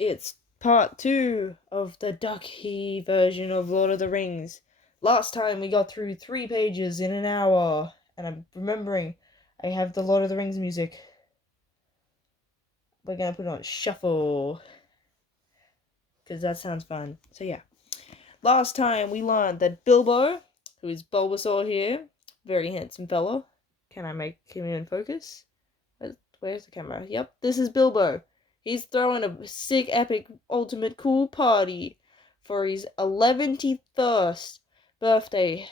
It's part 2 of the Ducky version of Lord of the Rings. Last time we got through 3 pages in an hour, and I'm remembering I have the Lord of the Rings music. We're gonna put it on shuffle, because that sounds fun. So yeah. Last time we learned that Bilbo, who is Bulbasaur here, very handsome fellow. Can I make him in focus? Where's the camera? Yep, this is Bilbo. He's throwing a sick, epic, ultimate cool party for his 11th birthday.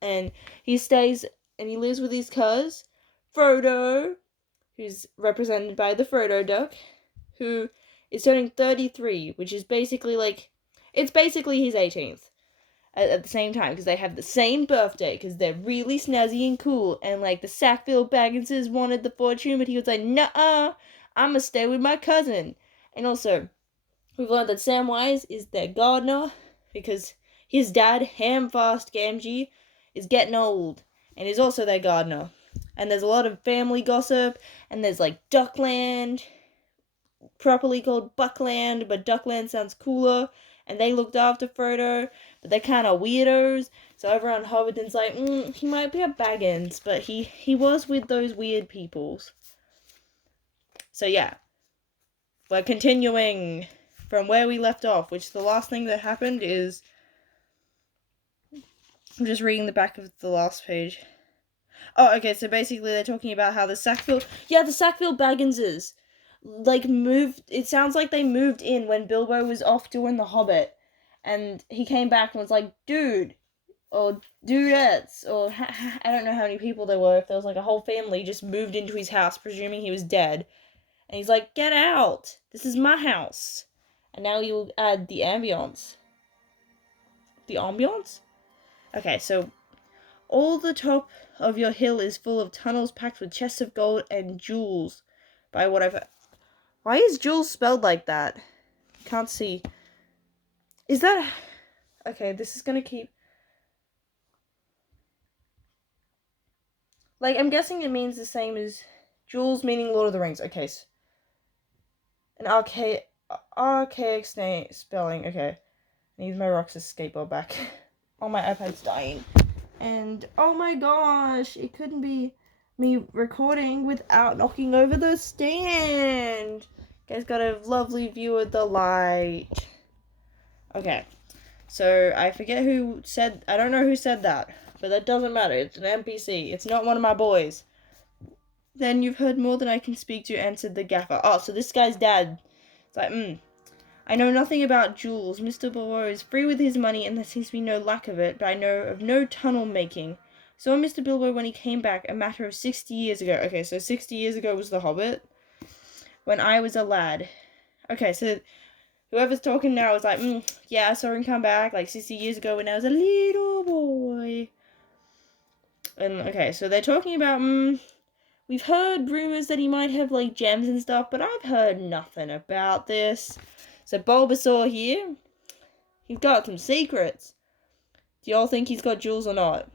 And he stays and he lives with his cuz, Frodo, who's represented by the Frodo Duck, who is turning 33, which is basically it's basically his 18th at the same time, because they have the same birthday, because they're really snazzy and cool, and the Sackville Bagginses wanted the fortune, but he was like, "Nuh-uh, I'ma stay with my cousin." And also, we've learned that Samwise is their gardener, because his dad, Hamfast Gamgee, is getting old, and is also their gardener. And there's a lot of family gossip, and there's Duckland, properly called Buckland, but Duckland sounds cooler, and they looked after Frodo, but they're kind of weirdos, so everyone Hobbiton's like, he might be a Baggins, but he was with those weird peoples. So yeah, we're continuing from where we left off, which the last thing that happened is, I'm just reading the back of the last page. Oh, okay, so basically they're talking about how the Sackville Bagginses, moved, it sounds like they moved in when Bilbo was off doing The Hobbit, and he came back and was like, dude, or dudettes, or I don't know how many people there were, if there was a whole family just moved into his house, presuming he was dead, and he's like, get out, this is my house, and now you'll add the ambience. The ambience? Okay, so, all the top of your hill is full of tunnels packed with chests of gold and jewels, by whatever. Why is jewels spelled like that? Can't see. Is that... Okay, this is gonna keep... I'm guessing it means the same as jewels, meaning Lord of the Rings. Okay. An archaic spelling. Okay. I need my Roxas skateboard back. Oh, my iPad's dying. And, oh my gosh, it couldn't be me recording without knocking over the stand. You guys got a lovely view of the light. Okay. So, I forget who said... I don't know who said that. But that doesn't matter. It's an NPC. It's not one of my boys. Then you've heard more than I can speak to, answered the gaffer. Oh, so this guy's dad. It's like, I know nothing about jewels. Mr. Bilbo is free with his money, and there seems to be no lack of it, but I know of no tunnel making. Saw Mr. Bilbo when he came back, a matter of 60 years ago. Okay, so 60 years ago was The Hobbit. When I was a lad. Okay, so whoever's talking now is like, yeah, I saw him come back 60 years ago when I was a little boy. And, okay, so they're talking about, we've heard rumors that he might have, gems and stuff, but I've heard nothing about this. So Bulbasaur here, he's got some secrets. Do y'all think he's got jewels or not?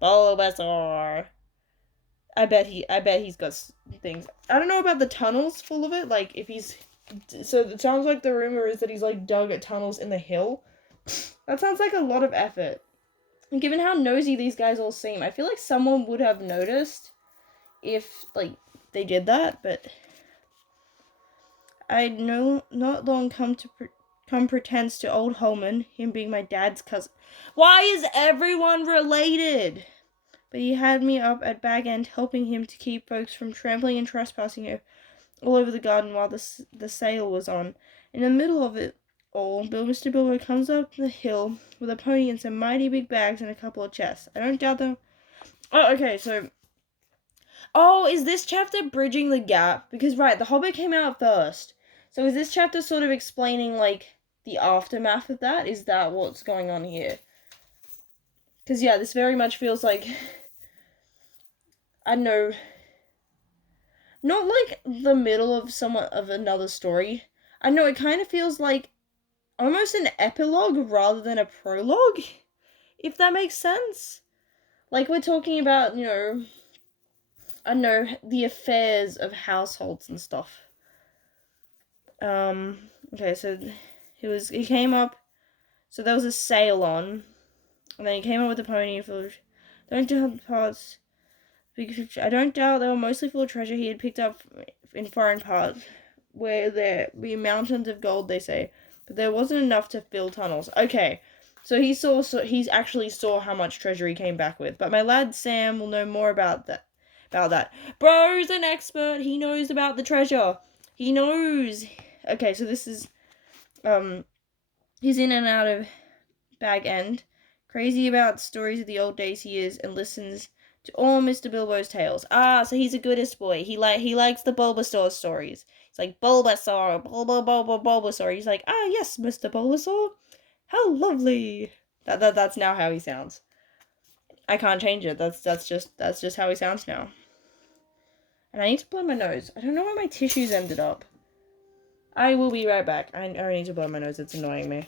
Bulbasaur. I bet he's got things. I don't know about the tunnels full of it, if he's... So it sounds like the rumor is that he's, dug at tunnels in the hill. That sounds like a lot of effort. And given how nosy these guys all seem, I feel like someone would have noticed if, they did that, but I'd not long come pretense to old Holman, him being my dad's cousin. Why is everyone related? But he had me up at Bag End, helping him to keep folks from trampling and trespassing all over the garden while the sale was on. In the middle of it all, Mr. Bilbo comes up the hill with a pony and some mighty big bags and a couple of chests. I don't doubt them. Oh, okay, so... Oh, is this chapter bridging the gap? Because, right, The Hobbit came out first. So is this chapter sort of explaining, the aftermath of that? Is that what's going on here? Because, yeah, this very much feels like... I don't know... Not the middle of another story. I know, it kind of feels like almost an epilogue rather than a prologue. If that makes sense. We're talking about, I don't know, the affairs of households and stuff. Okay, so he came up. So there was a sale on, and then he came up with a pony full of. Don't doubt parts. I don't doubt they were mostly full of treasure he had picked up in foreign parts, where there be mountains of gold, they say, but there wasn't enough to fill tunnels. Okay, so he's actually saw how much treasure he came back with. But my lad Sam will know more about that. Bro's an expert. He knows about the treasure. He knows. Okay, so this is he's in and out of Bag End. Crazy about stories of the old days he is, and listens to all Mr. Bilbo's tales. Ah, so he's a goodest boy. He likes the Bulbasaur stories. He's like, Bulbasaur, Bulbasaur. He's like, ah, yes, Mr. Bulbasaur. How lovely. That's now how he sounds. I can't change it. That's just how he sounds now. And I need to blow my nose. I don't know where my tissues ended up. I will be right back. I need to blow my nose. It's annoying me.